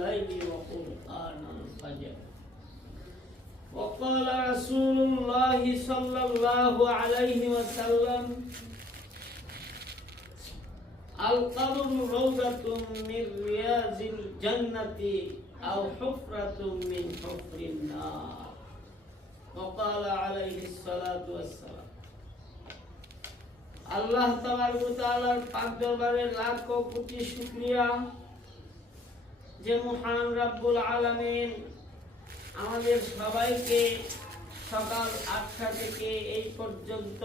الليل وقرآن الفجر وقال رسول الله صلى الله عليه وسلم القبر روضة من رياض الجنة أو حفرة من حفر النار وقال عليه الصلاة والسلام আল্লাহ তাআলার পাক দরবারে লাখ কোটি শুকরিয়া যে মহান রব্বুল আলামিন আমাদের সবাইকে সকাল ৮টা থেকে এই পর্যন্ত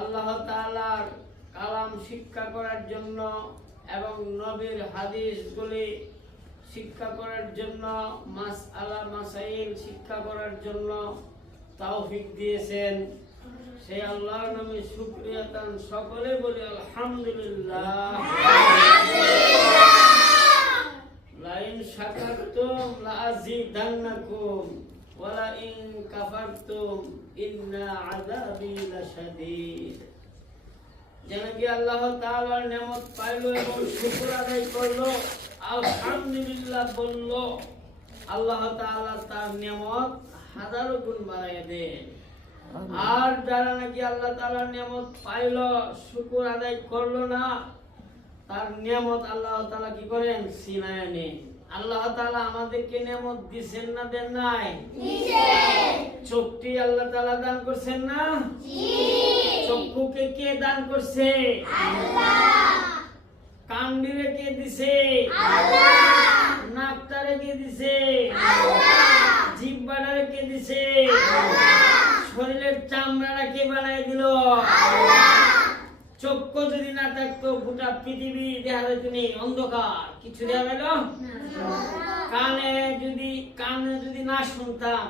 আল্লাহ তাআলার কালাম শিক্ষা করার জন্য এবং নবীর হাদিসগুলি শিক্ষা করার জন্য মাসআলা মাসাইল শিক্ষা করার জন্য তৌফিক দিয়েছেন। সেই আল্লাহর নামে শুকরিয়া তান সকলে বলি আলহামদুলিল্লাহ। লাইন শাকারতুম লাযিদান্নাকুম ওয়া লাইন কাফারতুম ইন্না আযাবি লাশাদীদ। যেন কি আল্লাহ তাআলার নিয়ামত পাইলো এবং শুকর আদায় করলো, আলহামদুলিল্লাহ বললো, আল্লাহ তাআলা তার নিয়ামত হাজারো গুণ বাড়াইয়া দেন। আর যারা নাকি আল্লাহ তাআলার নিয়ামত পাইলো শুকর আদায় করলো না, তার নিয়ামত আল্লাহ তাআলা কি করেন? ছিনায় নেন। আল্লাহ তাআলা আমাদেরকে নিয়ামত দিবেন না দেন নাই? দিবেন। চোখটি আল্লাহ তাআলা দান করছেন না? জি। চক্ষুকে কে দান করছে? আল্লাহ। কানডিরে কে দিছে? আল্লাহ। নাকটারে কে দিছে? আল্লাহ। জিহ্বাটারে কে দিছে? আল্লাহ। শরীরের চামড়াটা কে বানায় দিল? আল্লাহ। চক্ষু যদি না থাকতো গোটা পৃথিবী দেখা যেত নি অন্ধকার, কিছু দেখা গেল না। কানে যদি না শুনতাম,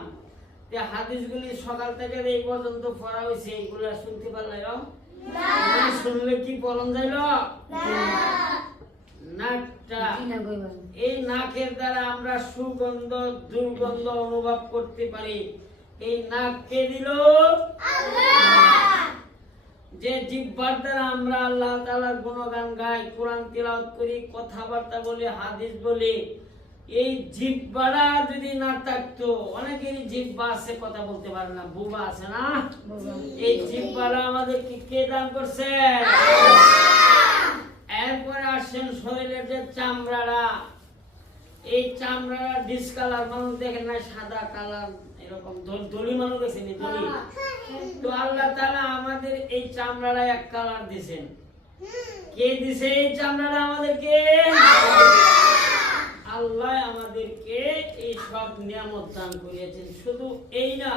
তে হাদিসগুলি সকাল থেকে এই পর্যন্ত পড়া হয়েছে, এইগুলা শুনতে পারলাম না? শুনলে কি পরম যাইল নাকটা? এই নাকের দ্বারা আমরা সুগন্ধ দুর্গন্ধ অনুভব করতে পারি। এই নাক কে দিল? আল্লাহ। যে জিহ্বার দ্বারা আমরা আল্লাহ তাআলার গুণগান গাই, কোরআন তিলাওয়াত করি, কথাবার্তা বলি, হাদিস বলি, এই জিহ্বাটা যদি না থাকতো, অনেকেরই জিহ্বা আছে কথা বলতে পারে না, বুবা আছে না? এই জিহ্বাটা আমাদেরকে কে দান করছে? এরপরে আসেন শরীরের যে চামড়াটা, এই চামড়াটা ডিসকালার, মানুষ দেখেন না সাদা কালার, এরকম দলি মানুষ দেখেন দলি। তো আল্লাহ তাআলা আমাদের এই চামড়াটা এক কালার দিয়েছেন। কে দিছে এই চামড়াটা আমাদেরকে? আল্লাহ আমাদেরকে এই সব নিয়ামত দান করিয়েছেন। শুধু এই না,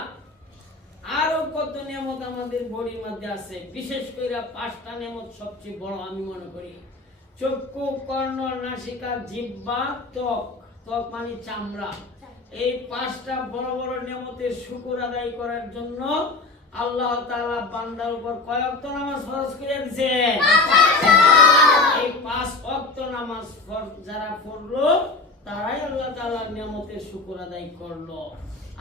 আরো কত নিয়ামত আমাদের বডির মধ্যে আছে। বিশেষ করে 5টা নিয়ামত সবচেয়ে বড় আমি মনে করি। চক্ষু, কর্ণ, নাসিকা, জিহ্বা, ত্বক। ত্বক মানে চামড়া। এই 5টা বড় বড় নিয়ামতের শুকর আদায় করার জন্য আল্লাহ তাআলা বান্দার উপর কয় ওয়াক্ত নামাজ ফরজ করে দিয়েছেন? এই 5 ওয়াক্ত নামাজ যারা পড়লো তারাই আল্লাহ তাআলার নিয়ামতের শুকর আদায় করলো।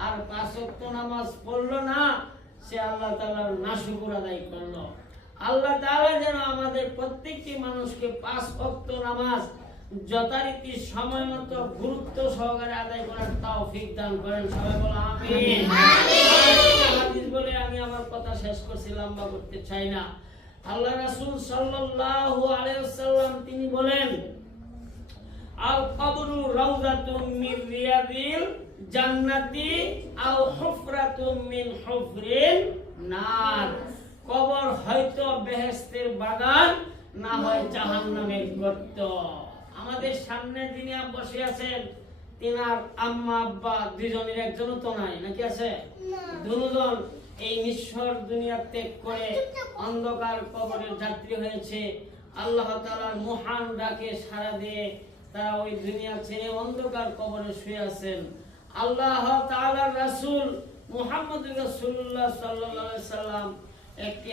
আর 5 ওয়াক্ত নামাজ পড়লো না, সে আল্লাহ তাআলার নাশুকর আদায় করলো। আল্লাহ তাআলা যেন আমাদের প্রত্যেকটি মানুষকে 5 ওয়াক্ত নামাজ যথারীতি সময় মতো গুরুত্ব সহকারে আদায় করার তৌফিক দান করেন। সবাই বলো আমিন। হাদিস বলে আমি আমার কথা শেষ করছি, লম্বা করতে চাই না। আল্লাহ রাসূল সাল্লাল্লাহু আলাইহি ওয়াসাল্লাম তিনি বলেন, আল কবরু রাউযাতুম মির রিয়াদিল জান্নাতি আও হুফরাতুম মিন হুফরিন নার। কবর হয়তো বেহেশতের বাগান, না হয় জাহান্নামের গর্ত। আমাদের সামনে যিনি বসে আছেন, তিনার আম্মা আব্বা দুজনের একজনও তো নাই, নাকি আছে? দুজন এই নিঃস্বর দুনিয়া ত্যাগ করে অন্ধকার কবরের যাত্রী হয়েছে। আল্লাহ তাআলার মহান ডাকে সাড়া দিয়ে তারা ওই দুনিয়া ছেড়ে অন্ধকার কবরে শুয়ে আছেন। আল্লাহ তাআলার রাসূল মুহাম্মদ রাসূলুল্লাহ সাল্লাল্লাহু আলাইহি সাল্লাম একটি